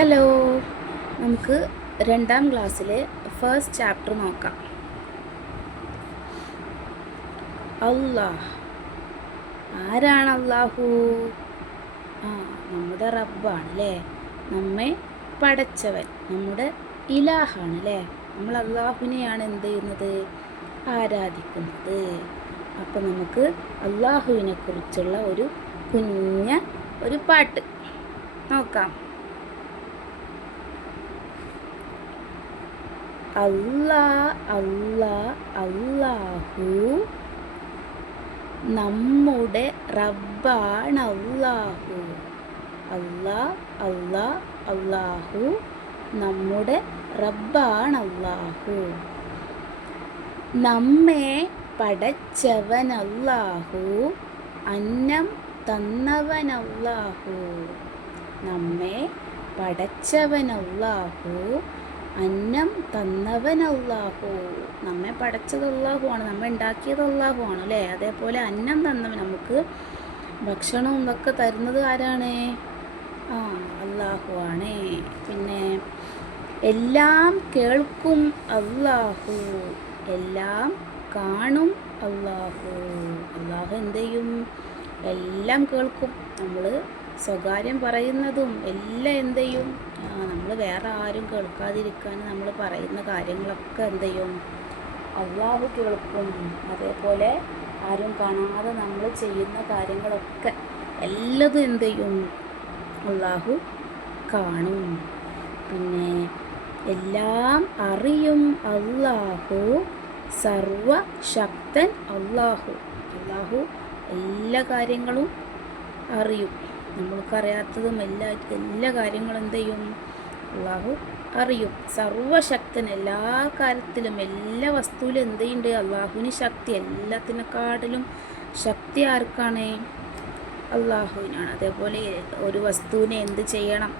Hello, നമുക്ക് രണ്ടാം ക്ലാസ്സിലെ ഫസ്റ്റ് ചാപ്റ്റർ നോക്കാം. അല്ലാഹ്. ആരാണ് അല്ലാഹു? നമ്മുടെ റബ്ബാണ് അല്ലേ. നമ്മെ പടച്ചവൻ, നമ്മുടെ ഇലാഹാണ് അല്ലേ. നമ്മൾ അല്ലാഹുവിനെയാണ് എന്ത് ചെയ്യുന്നത്? ആരാധിക്കുന്നത്. അപ്പം നമുക്ക് അല്ലാഹുവിനെ കുറിച്ചുള്ള ഒരു പാട്ട് നോക്കാം. അല്ലാഹു നമ്മുടെ റബ്ബാണല്ലാഹു. അല്ലാഹു നമ്മുടെ റബ്ബാണല്ലാഹു. നമ്മെ പടച്ചവനല്ലാഹു, അന്നം തന്നവനല്ലാഹു. നമ്മെ പടച്ചവനല്ലാഹു, അന്നം തന്നവനല്ലാഹു. നമ്മെ പടച്ചത് അല്ലാഹുവാണ്, നമ്മെ ഉണ്ടാക്കിയത് അല്ലാഹുവാണ് അല്ലേ. അതേപോലെ അന്നം തന്നവൻ, നമുക്ക് ഭക്ഷണം ഇതൊക്കെ തരുന്നത് ആരാണ്? അല്ലാഹുവാണ്. പിന്നെ എല്ലാം കേൾക്കും അല്ലാഹു, എല്ലാം കാണും അല്ലാഹു. അല്ലാഹു എന്ത് ചെയ്യും? എല്ലാം കേൾക്കും. നമ്മൾ സ്വകാര്യം പറയുന്നതും എല്ലാം എന്ത് ചെയ്യും? നമ്മൾ വേറെ ആരും കേൾക്കാതിരിക്കാൻ നമ്മൾ പറയുന്ന കാര്യങ്ങളൊക്കെ എന്ത് ചെയ്യും? അല്ലാഹു കേൾക്കും. അതേപോലെ ആരും കാണാതെ നമ്മൾ ചെയ്യുന്ന കാര്യങ്ങളൊക്കെ എല്ലാതും എന്ത് ചെയ്യും? അല്ലാഹു കാണും. പിന്നെ എല്ലാം അറിയും അല്ലാഹു, സർവശക്തൻ അല്ലാഹു. അല്ലാഹു എല്ലാ കാര്യങ്ങളും അറിയും. നമ്മൾക്കറിയാത്തതും എല്ലാ കാര്യങ്ങളും എന്ത് ചെയ്യും? അല്ലാഹു അറിയും. സർവശക്തൻ, എല്ലാ കാര്യത്തിലും എല്ലാ വസ്തുവിലും എന്ത് ചെയ്യുന്നുണ്ട്? അല്ലാഹുവിന് ശക്തി. എല്ലാത്തിനെക്കാട്ടിലും ശക്തി ആർക്കാണ്? അല്ലാഹുവിനാണ്. അതേപോലെ ഒരു വസ്തുവിനെ എന്ത് ചെയ്യണം?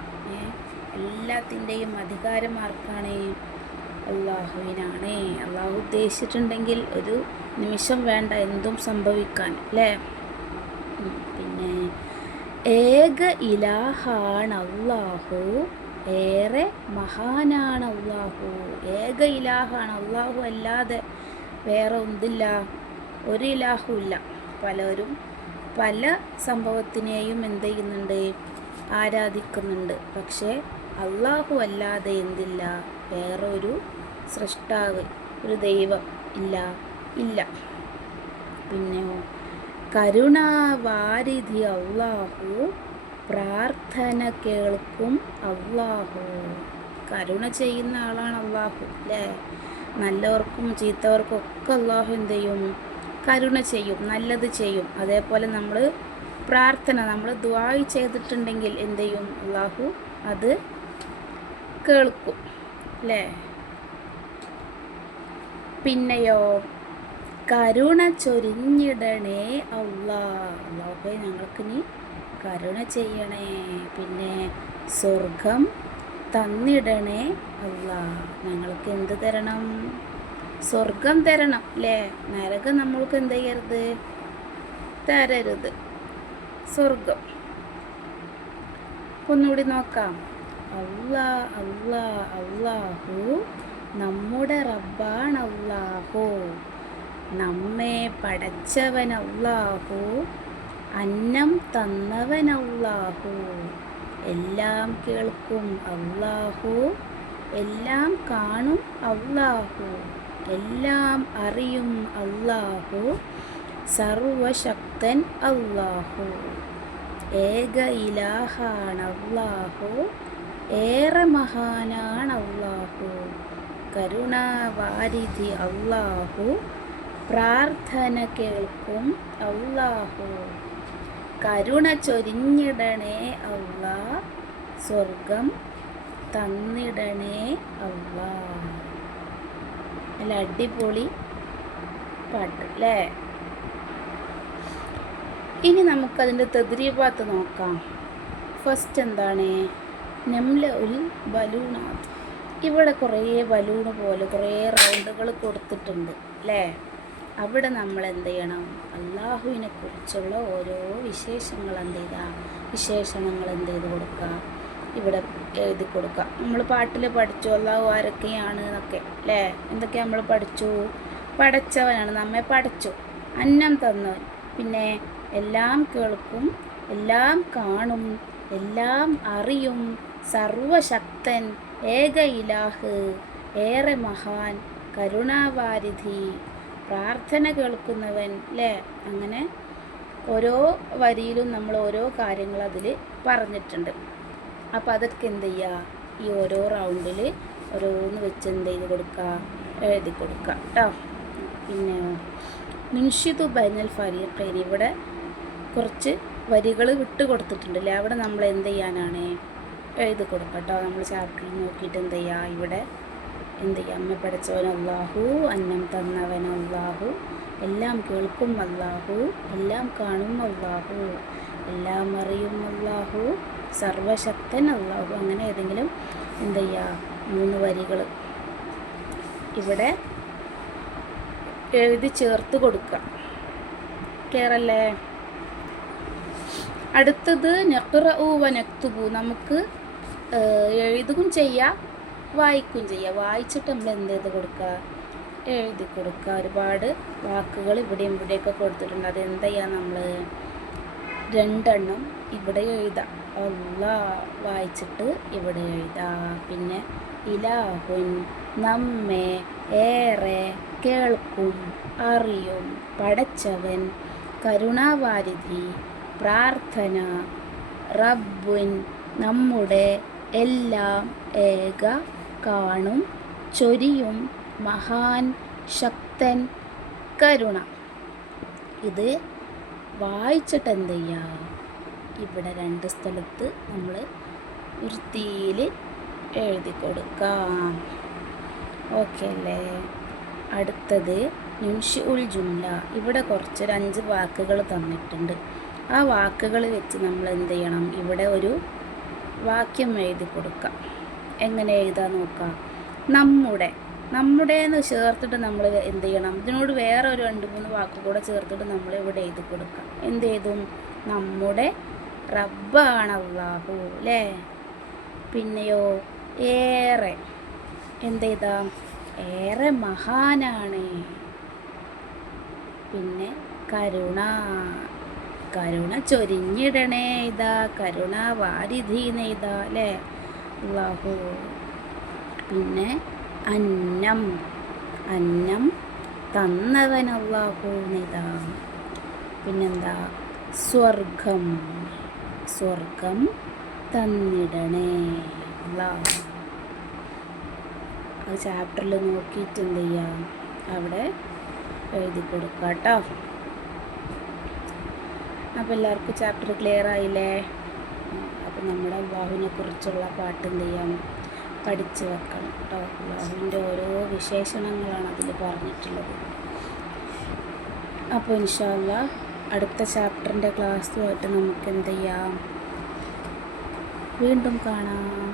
എല്ലാത്തിൻ്റെയും അധികാരം ആർക്കാണ്? അല്ലാഹുവിനാണ്. അല്ലാഹു ഉദ്ദേശിച്ചിട്ടുണ്ടെങ്കിൽ ഒരു നിമിഷം വേണ്ട എന്തും സംഭവിക്കാൻ അല്ലേ. പിന്നെ ഏക ഇലാഹാണ് അല്ലാഹു, ഏറെ മഹാനാണ് അല്ലാഹു. ഏക ഇലാഹാണ് അല്ലാഹു, അല്ലാതെ വേറെ ഒന്നില്ല, ഒരു ഇലാഹും ഇല്ല. പലരും പല സംഭവത്തിനെയും എന്ത് ചെയ്യുന്നുണ്ട്? ആരാധിക്കുന്നുണ്ട്. പക്ഷേ അല്ലാഹു അല്ലാതെ എന്തില്ല? വേറെ ഒരു സൃഷ്ടാവ്, ഒരു ദൈവം ഇല്ല. പിന്നെയോ കരുണാവാരിധി അല്ലാഹു, പ്രാർത്ഥന കേൾക്കും അല്ലാഹു. കരുണ ചെയ്യുന്ന ആളാണ് അല്ലാഹു അല്ലേ. നല്ലവർക്കും ചീത്തവർക്കും ഒക്കെ അല്ലാഹു എന്ത് ചെയ്യും? കരുണ ചെയ്യും, നല്ലത് ചെയ്യും. അതേപോലെ നമ്മൾ പ്രാർത്ഥന, നമ്മൾ ദുആ ചെയ്തിട്ടുണ്ടെങ്കിൽ എന്ത് ചെയ്യും? അല്ലാഹു അത് കേൾക്കും അല്ലേ. പിന്നെയോ കരുണ ചൊരിഞ്ഞിടണേ അല്ലാഹുവേ, ഞങ്ങൾക്ക് നീ കരുണ ചെയ്യണേ. പിന്നെ സ്വർഗം തന്നിടണേ ഞങ്ങൾക്ക് എന്ത് തരണം? സ്വർഗം തരണം അല്ലേ. നരകം നമ്മൾക്ക് എന്ത് ചെയ്യരുത്? തരരുത്. സ്വർഗം. ഒന്നുകൂടി നോക്കാം. അല്ലാഹു നമ്മുടെ റബ്ബാണ് അല്ലാഹു, നമ്മെ പടച്ചവൻ അല്ലാഹു, അന്നം തന്നവൻ അല്ലാഹു, എല്ലാം കേൾക്കും അല്ലാഹു, എല്ലാം കാണും അല്ലാഹു, എല്ലാം അറിയും അല്ലാഹു, സർവശക്തൻ അല്ലാഹു. ഏക ഇലാഹാണ് അല്ലാഹു, ഏറെ മഹാനാണ് അല്ലാഹു, കരുണാവാരിധി അല്ലാഹു, പ്രാർത്ഥന കേൾക്കും അല്ലാഹു, കരുണ ചൊരിഞ്ഞിടണേ അല്ലാ, സ്വർഗം തന്നിടണേ അല്ലാ. നല്ല അടിപൊളി പാട്ട് അല്ലേ. ഇനി നമുക്കതിൻ്റെ തദ്രീബാത്ത് നോക്കാം. ഫസ്റ്റ് എന്താണ്? നംല ഉൽ ബലൂണാത്ത്. ഇവിടെ കുറേ ബലൂണ് പോലെ കുറേ റൗണ്ടുകൾ കൊടുത്തിട്ടുണ്ട് അല്ലേ. അവിടെ നമ്മൾ എന്ത് ചെയ്യണം? അല്ലാഹുവിനെ കുറിച്ചുള്ള ഓരോ വിശേഷണങ്ങൾ എന്ത് ചെയ്ത് കൊടുക്കുക. ഇവിടെ എഴുതി കൊടുക്കുക. നമ്മൾ പാട്ടിൽ പഠിച്ചു അല്ലാഹു ആരൊക്കെയാണ് എന്നൊക്കെ അല്ലേ? എന്തൊക്കെ നമ്മൾ പഠിച്ചു? പടച്ചവനാണ്, നമ്മെ പടച്ചു. അന്നം തന്നവൻ, പിന്നെ എല്ലാം കേൾക്കും, എല്ലാം കാണും, എല്ലാം അറിയും, സർവശക്തൻ, ഏക ഇലാഹ്, ഏറെ മഹാൻ, കരുണാവാരിധി, പ്രാർത്ഥന കേൾക്കുന്നവൻ അല്ലേ? അങ്ങനെ ഓരോ വരിയിലും നമ്മൾ ഓരോ കാര്യങ്ങൾ അതിൽ പറഞ്ഞിട്ടുണ്ട്. അപ്പോൾ അതൊക്കെ എന്ത് ചെയ്യുക? ഈ ഓരോ റൗണ്ടിൽ ഓരോന്ന് വെച്ച് എന്ത് ചെയ്ത് കൊടുക്കുക? എഴുതി കൊടുക്കുക കേട്ടോ. പിന്നെ മുൻഷിദു ബൈനൽ ഫരീഖൈൻ, ഇവിടെ കുറച്ച് വരികൾ വിട്ട് കൊടുത്തിട്ടുണ്ടല്ലേ? അവിടെ നമ്മൾ എന്ത് ചെയ്യാനാണ്? എഴുതി കൊടുക്കുക കേട്ടോ. നമ്മൾ ചാപ്റ്ററിൽ നോക്കിയിട്ട് എന്ത് ചെയ്യുക? ഇവിടെ എന്ത് ചെയ്യുക? അമ്മ പഠിച്ചവൻ അല്ലാഹു, അന്നം തന്നവൻ അല്ലാഹു, എല്ലാം കേൾക്കും അല്ലാഹു, എല്ലാം കാണും അല്ലാഹു, എല്ലാം അറിയും അല്ലാഹു, സർവശക്തൻ അല്ലാഹു. അങ്ങനെ ഏതെങ്കിലും എന്ത് ചെയ്യുക? 3 വരികൾ ഇവിടെ എഴുതി ചേർത്ത് കൊടുക്കുക. ക്ലിയർ അല്ലേ? അടുത്തത് നഖ്റഉ വ നക്തുബു, നമുക്ക് എഴുതുകയും ചെയ്യാം വായിക്കുകയും ചെയ്യാം. വായിച്ചിട്ട് നമ്മൾ എന്ത് ചെയ്ത് കൊടുക്കുക? എഴുതി കൊടുക്കുക. ഒരുപാട് വാക്കുകൾ ഇവിടെയും ഇവിടെയൊക്കെ കൊടുത്തിട്ടുണ്ട്. അത് എന്ത് ചെയ്യുക? നമ്മൾ 2 എണ്ണം ഇവിടെ എഴുതാം. അല്ലാ വായിച്ചിട്ട് ഇവിടെ എഴുതാം. പിന്നെ ഇലാഹുൻ, നമ്മെ ഏറെ കേൾക്കും അറിയും, പടച്ചവൻ, കരുണാവാരിധി, പ്രാർത്ഥന, റബ്ബുൻ, നമ്മുടെ എല്ലാം, ഏക, കാണും, ചൊരിയും, മഹാൻ, ശക്തൻ, കരുണ. ഇത് വായിച്ചിട്ട് എന്ത് ചെയ്യുക? ഇവിടെ 2 സ്ഥലത്ത് നമ്മൾ വൃത്തിയിൽ എഴുതി കൊടുക്കാം. ഓക്കെ അല്ലേ? അടുത്തത് നുൻഷിഉൽ ജുംല, ഇവിടെ കുറച്ച് 5 വാക്കുകൾ തന്നിട്ടുണ്ട്. ആ വാക്കുകൾ വെച്ച് നമ്മൾ എന്ത് ചെയ്യണം? ഇവിടെ ഒരു വാക്യം എഴുതി കൊടുക്കാം. എങ്ങനെ എഴുതാൻ നോക്കാം? നമ്മുടെ എന്ന് ചേർത്തിട്ട് നമ്മൾ എന്ത് ചെയ്യണം? ഇതിനോട് വേറെ ഒരു 2-3 വാക്ക് കൂടെ ചേർത്തിട്ട് നമ്മൾ ഇവിടെ എഴുതി കൊടുക്കാം. എന്ത് എഴുതും? നമ്മുടെ റബ്ബാണ് അല്ലാഹു അല്ലേ? പിന്നെയോ ഏറെ എന്ത് ചെയ്താം? ഏറെ മഹാനാണ്. പിന്നെ കരുണ ചൊരിഞ്ഞിടണേ ഇതാ, കരുണാവാരിധി നെയ്താ അല്ലേ? അല്ലാഹു. പിന്നെ അന്നം തന്നവൻ അല്ലാഹു നെയ്താ. പിന്നെന്താ? സ്വർഗം തന്നിടണേ അല്ലാഹു. അത് ചാപ്റ്ററിൽ നോക്കിയിട്ട് എന്ത് ചെയ്യുക? അവിടെ എഴുതി കൊടുക്കുക കേട്ടോ. അപ്പോൾ എല്ലാവർക്കും ചാപ്റ്റർ ക്ലിയർ ആയില്ലേ? അപ്പോൾ നമ്മുടെ അല്ലാഹുവിനെ കുറിച്ചുള്ള പാട്ട് എന്ത് ചെയ്യാം? പഠിച്ച് വെക്കണം കേട്ടോ. അല്ലാഹുവിൻ്റെ ഓരോ വിശേഷണങ്ങളാണ് അതിൽ പറഞ്ഞിട്ടുള്ളത്. അപ്പോൾ ഇൻഷാ അല്ലാഹ് അടുത്ത ചാപ്റ്ററിൻ്റെ ക്ലാസ്സുമായിട്ട് നമുക്ക് എന്ത് ചെയ്യാം? വീണ്ടും കാണാം.